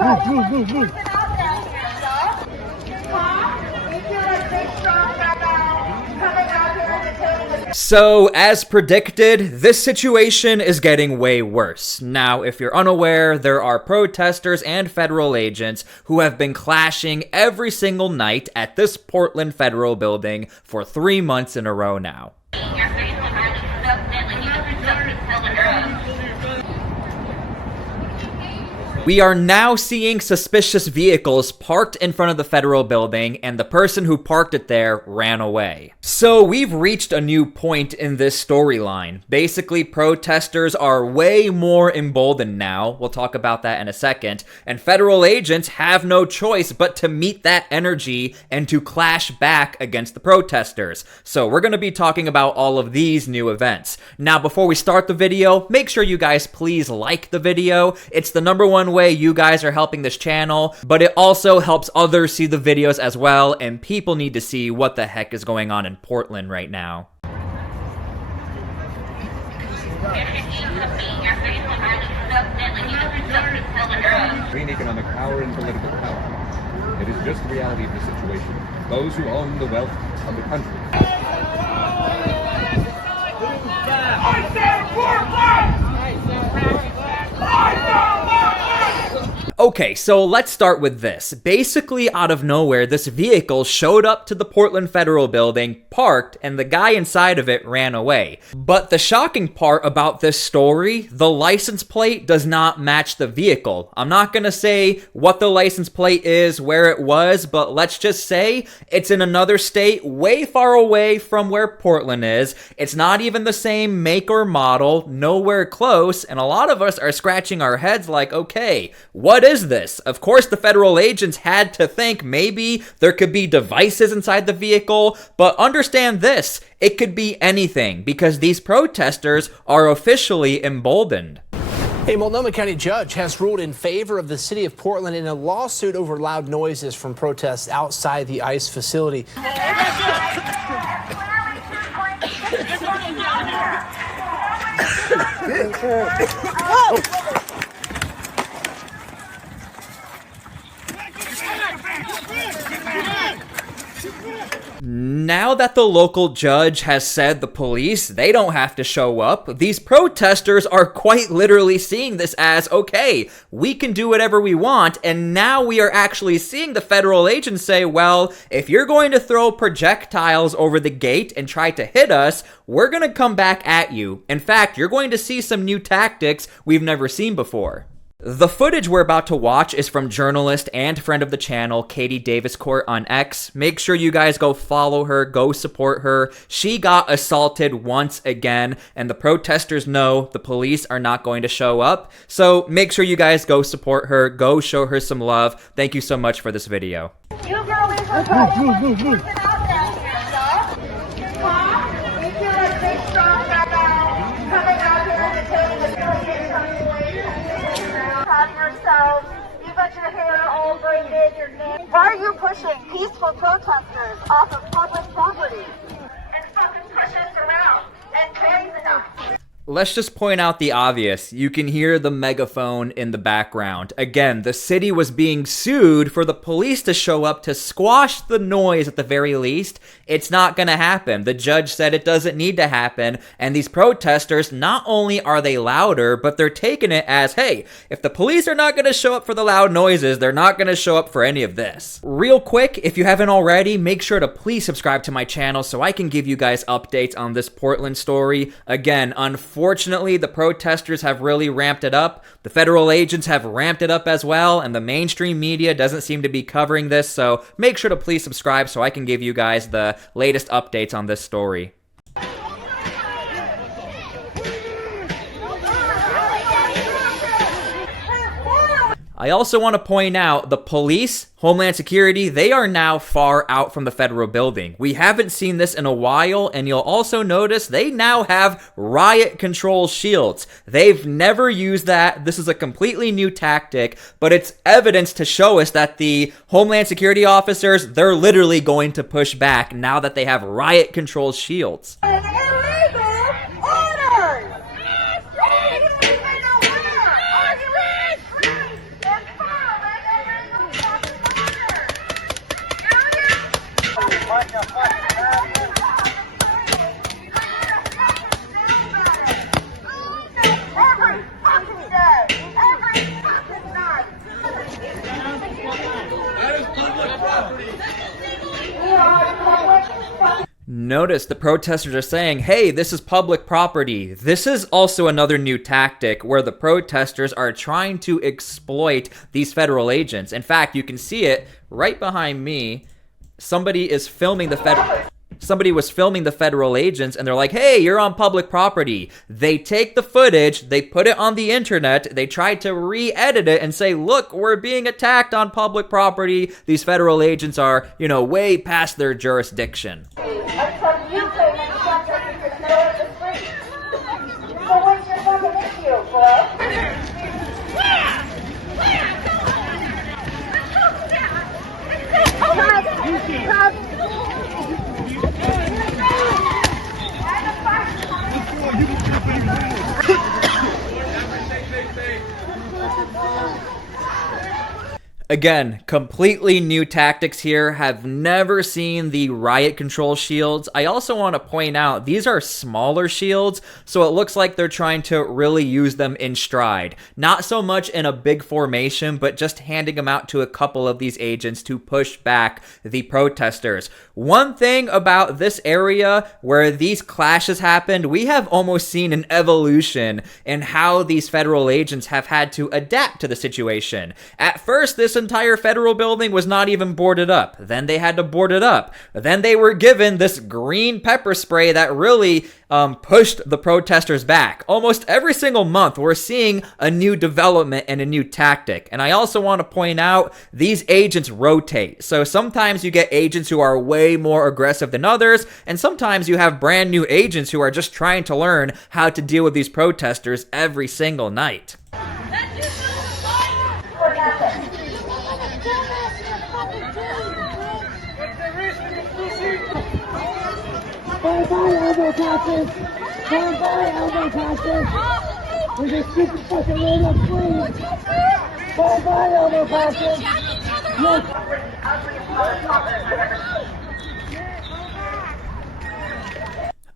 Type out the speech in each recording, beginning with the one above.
Move. So, as predicted, this situation is getting way worse. Now, if you're unaware, there are protesters and federal agents who have been clashing every single night at this Portland federal building for 3 months in a row now. We are now seeing suspicious vehicles parked in front of the federal building, and the person who parked it there ran away. So we've reached a new point in this storyline. Basically, protesters are way more emboldened now. We'll talk about that in a second. And federal agents have no choice but to meet that energy and to clash back against the protesters. So we're going to be talking about all of these new events. Now, before we start the video, make sure you guys please like the video. It's the #1 way you guys are helping this channel, but it also helps others see the videos as well, and people need to see what the heck is going on in Portland right now. Green economic power and political power. It is just the reality of the situation. Those who own the wealth of the country. I stand for Okay, so let's start with this. Basically, out of nowhere, this vehicle showed up to the Portland Federal Building, parked, and the guy inside of it ran away. But the shocking part about this story, the license plate does not match the vehicle. I'm not gonna say what the license plate is, where it was, but let's just say it's in another state way far away from where Portland is. It's not even the same make or model, nowhere close, and a lot of us are scratching our heads like, okay, what is this? Of course, the federal agents had to think maybe there could be devices inside the vehicle, but understand this, it could be anything because these protesters are officially emboldened. A Multnomah County judge has ruled in favor of the city of Portland in a lawsuit over loud noises from protests outside the ICE facility. Now that the local judge has said the police, they don't have to show up, these protesters are quite literally seeing this as, okay, we can do whatever we want, and now we are actually seeing the federal agents say, well, if you're going to throw projectiles over the gate and try to hit us, we're going to come back at you. In fact, you're going to see some new tactics we've never seen before. The footage we're about to watch is from journalist and friend of the channel, Katie Daviscourt on X. Make sure you guys go follow her, go support her. She got assaulted once again, and the protesters know the police are not going to show up. So make sure you guys go support her, go show her some love. Thank you so much for this video. Move. You got your hair all braided, your neck. Why are you pushing peaceful protesters off of public property and fucking pushing us around and crazy enough? Let's just point out the obvious. You can hear the megaphone in the background. Again, the city was being sued for the police to show up to squash the noise at the very least. It's not gonna happen. The judge said it doesn't need to happen, and these protesters, not only are they louder, but they're taking it as, hey, if the police are not gonna show up for the loud noises, they're not gonna show up for any of this. Real quick, if you haven't already, make sure to please subscribe to my channel so I can give you guys updates on this Portland story. Again, unfortunately, the protesters have really ramped it up. The federal agents have ramped it up as well, and the mainstream media doesn't seem to be covering this, so make sure to please subscribe so I can give you guys the latest updates on this story. I also want to point out the police, Homeland Security, they are now far out from the federal building. We haven't seen this in a while, and you'll also notice they now have riot control shields. They've never used that. This is a completely new tactic, but it's evidence to show us that the Homeland Security officers, they're literally going to push back now that they have riot control shields. Notice the protesters are saying, hey, this is public property. This is also another new tactic where the protesters are trying to exploit these federal agents. In fact, you can see it right behind me. Somebody was filming the federal agents, and they're like, hey, you're on public property. They take the footage, they put it on the internet, they try to re-edit it and say, look, we're being attacked on public property. These federal agents are, way past their jurisdiction. Until you came and stopped us in the middle of the street. So what's your fucking issue, bro? Again, completely new tactics here. Have never seen the riot control shields. I also want to point out these are smaller shields, so it looks like they're trying to really use them in stride. Not so much in a big formation, but just handing them out to a couple of these agents to push back the protesters. One thing about this area where these clashes happened, we have almost seen an evolution in how these federal agents have had to adapt to the situation. At first, this entire federal building was not even boarded up. Then they had to board it up. Then they were given this green pepper spray that really pushed the protesters back. Almost every single month, we're seeing a new development and a new tactic. And I also want to point out these agents rotate. So sometimes you get agents who are way more aggressive than others, and sometimes you have brand new agents who are just trying to learn how to deal with these protesters every single night. Bye bye, elbow patches. Bye bye, elbow patches. We're just stupid fucking little please. Bye bye, elbow patches. Yes.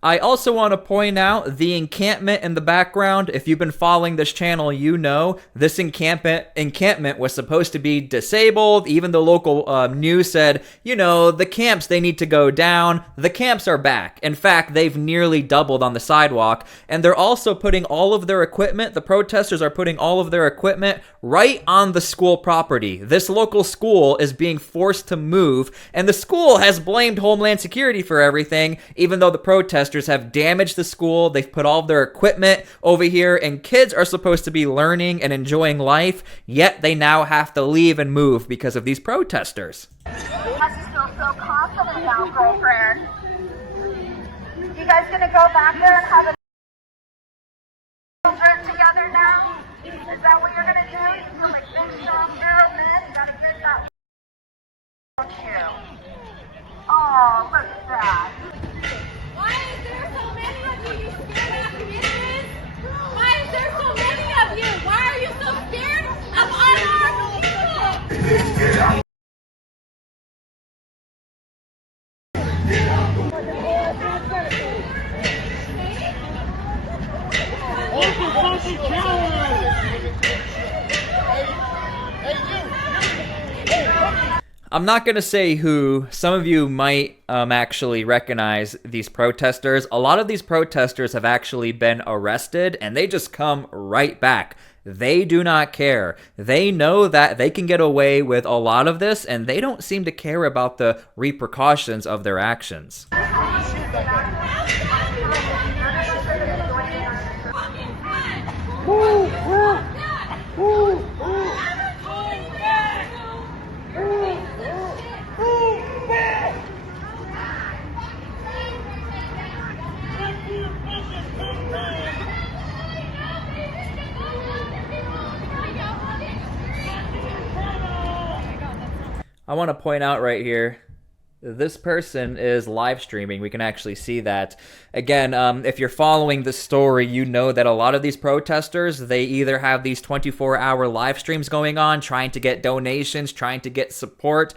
I also want to point out the encampment in the background. If you've been following this channel, you know this encampment was supposed to be disabled. Even the local news said, the camps, they need to go down. The camps are back. In fact, they've nearly doubled on the sidewalk. And they're also putting all of their equipment, the protesters are putting all of their equipment right on the school property. This local school is being forced to move, and the school has blamed Homeland Security for everything, even though the protesters have damaged the school. They've put all of their equipment over here, and kids are supposed to be learning and enjoying life, yet they now have to leave and move because of these protesters. You must feel so confident now, girlfriend. You guys gonna go back there and have a children together now? Is that what you're gonna do? You're like big strong girl, man. You gotta get that. Don't you? Oh, look at that. Why is there so many of you? You scared activists? Why is there so many of you? Why are you so scared of unarmed people? I'm not going to say who. Some of you might actually recognize these protesters. A lot of these protesters have actually been arrested, and they just come right back. They do not care. They know that they can get away with a lot of this, and they don't seem to care about the repercussions of their actions. I want to point out right here, this person is live streaming. We can actually see that. Again, if you're following the story, you know that a lot of these protesters, they either have these 24-hour live streams going on, trying to get donations, trying to get support.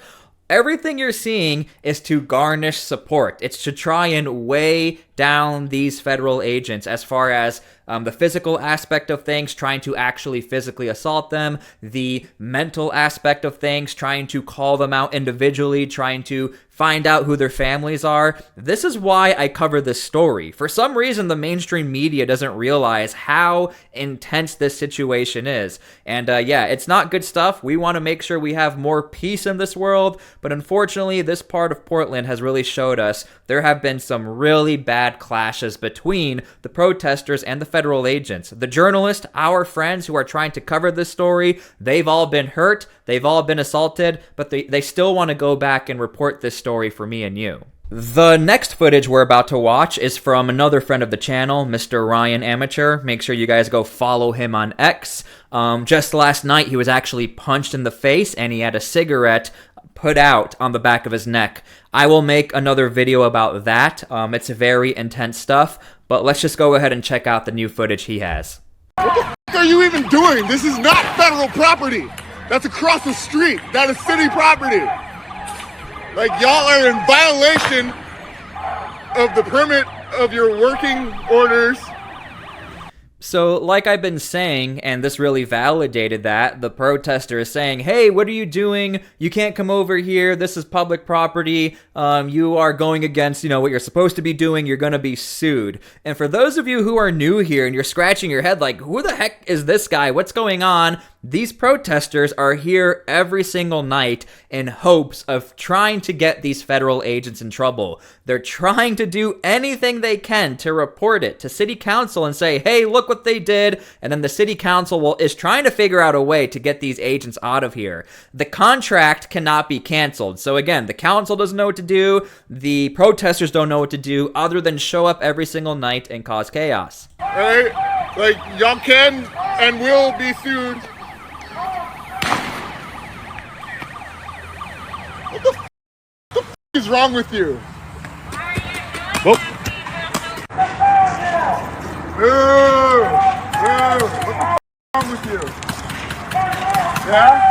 Everything you're seeing is to garnish support. It's to try and weigh down these federal agents as far as the physical aspect of things, trying to actually physically assault them, the mental aspect of things, trying to call them out individually, trying to find out who their families are. This is why I cover this story. For some reason, the mainstream media doesn't realize how intense this situation is. And yeah, it's not good stuff. We want to make sure we have more peace in this world, but unfortunately, this part of Portland has really showed us there have been some really bad clashes between the protesters and the federal agents. The journalists, our friends who are trying to cover this story, they've all been hurt, they've all been assaulted, but they still want to go back and report this story for me and you. The next footage we're about to watch is from another friend of the channel, Mr. Ryan Amateur. Make sure you guys go follow him on X. Just last night, he was actually punched in the face and he had a cigarette put out on the back of his neck. I will make another video about that. It's very intense stuff, but let's just go ahead and check out the new footage he has. What the f*** are you even doing? This is not federal property. That's across the street. That is city property. Like, y'all are in violation of the permit of your working orders. So, like I've been saying, and this really validated that, the protester is saying, hey, what are you doing? You can't come over here. This is public property. You are going against, what you're supposed to be doing. You're going to be sued. And for those of you who are new here and you're scratching your head like, who the heck is this guy? What's going on? These protesters are here every single night in hopes of trying to get these federal agents in trouble. They're trying to do anything they can to report it to city council and say, hey, look what they did. And then the city council is trying to figure out a way to get these agents out of here. The contract cannot be canceled. So again, the council doesn't know what to do. The protesters don't know what to do other than show up every single night and cause chaos. Right? Like, y'all can and will be sued. What the f is wrong with you? Whoa. What's wrong with you? Yeah?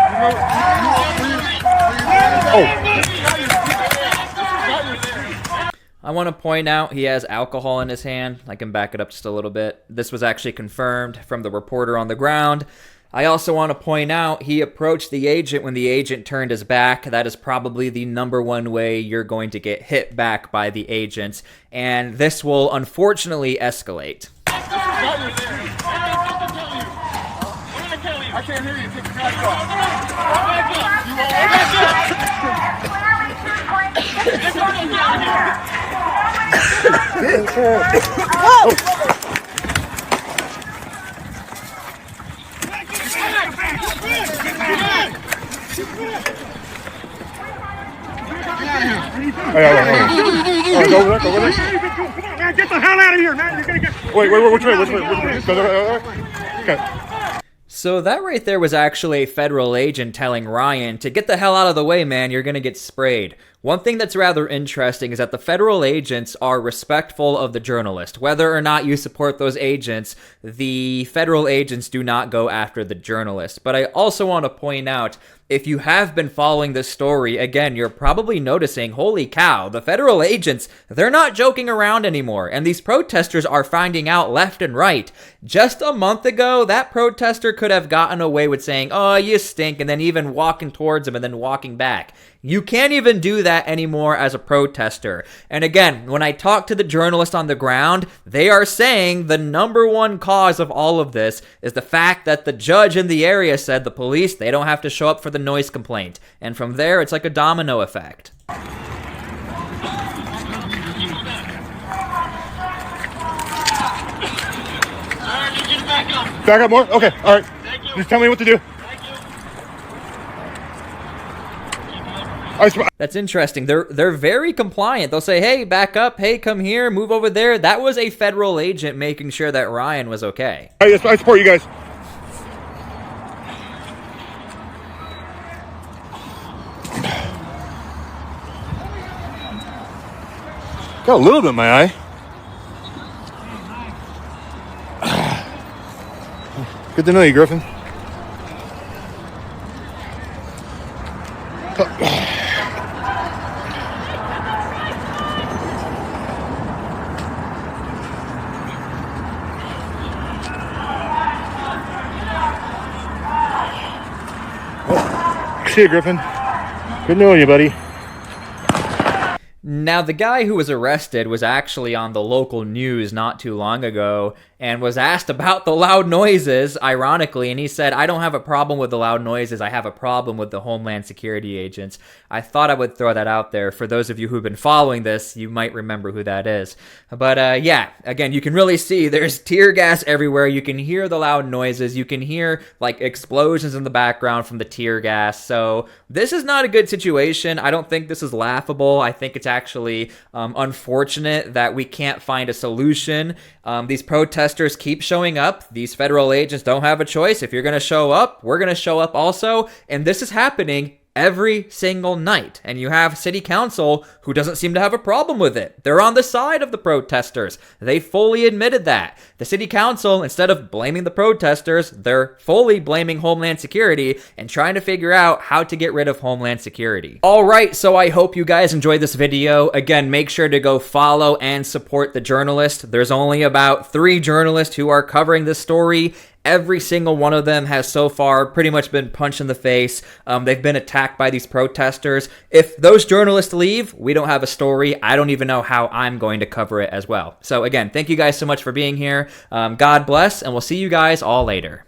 I want to point out he has alcohol in his hand. I can back it up just a little bit. This was actually confirmed from the reporter on the ground. I also want to point out he approached the agent when the agent turned his back. That is probably the 1 way you're going to get hit back by the agents, and this will unfortunately escalate. I can't hear you. Take your mask off. Go over there. Come on, man, get the hell out of here, man. You're gonna get. Wait, which way? Okay. So that right there was actually a federal agent telling Ryan to get the hell out of the way, man, you're gonna get sprayed. One thing that's rather interesting is that the federal agents are respectful of the journalist. Whether or not you support those agents, the federal agents do not go after the journalist. But I also want to point out, if you have been following this story, again, you're probably noticing, holy cow, the federal agents, they're not joking around anymore. And these protesters are finding out left and right. Just a month ago, that protester could have gotten away with saying, oh, you stink, and then even walking towards him and then walking back. You can't even do that anymore as a protester. And again, when I talk to the journalists on the ground, they are saying the #1 cause of all of this is the fact that the judge in the area said the police, they don't have to show up for the noise complaint. And from there, it's like a domino effect. Back up more? Okay, all right. Just tell me what to do. That's interesting. They're very compliant. They'll say, hey, back up. Hey, come here. Move over there. That was a federal agent making sure that Ryan was okay. I support you guys. Got a little bit in my eye. Good to know you, Griffin. see you, Griffin. Good knowing you, buddy. Now, the guy who was arrested was actually on the local news not too long ago and was asked about the loud noises, ironically, and he said, I don't have a problem with the loud noises, I have a problem with the Homeland Security agents. I thought I would throw that out there. For those of you who've been following this, you might remember who that is. But yeah, again, you can really see there's tear gas everywhere. You can hear the loud noises. You can hear like explosions in the background from the tear gas. So this is not a good situation. I don't think this is laughable. I think it's actually unfortunate that we can't find a solution. These protesters keep showing up. These federal agents don't have a choice. If you're going to show up, we're going to show up also. And this is happening every single night. And you have city council who doesn't seem to have a problem with it. They're on the side of the protesters. They fully admitted that. The city council, instead of blaming the protesters, they're fully blaming Homeland Security and trying to figure out how to get rid of Homeland Security. All right, so I hope you guys enjoyed this video. Again, make sure to go follow and support the journalist. There's only about 3 journalists who are covering this story. Every single one of them has so far pretty much been punched in the face. They've been attacked by these protesters. If those journalists leave, we don't have a story. I don't even know how I'm going to cover it as well. So again, thank you guys so much for being here. God bless, and we'll see you guys all later.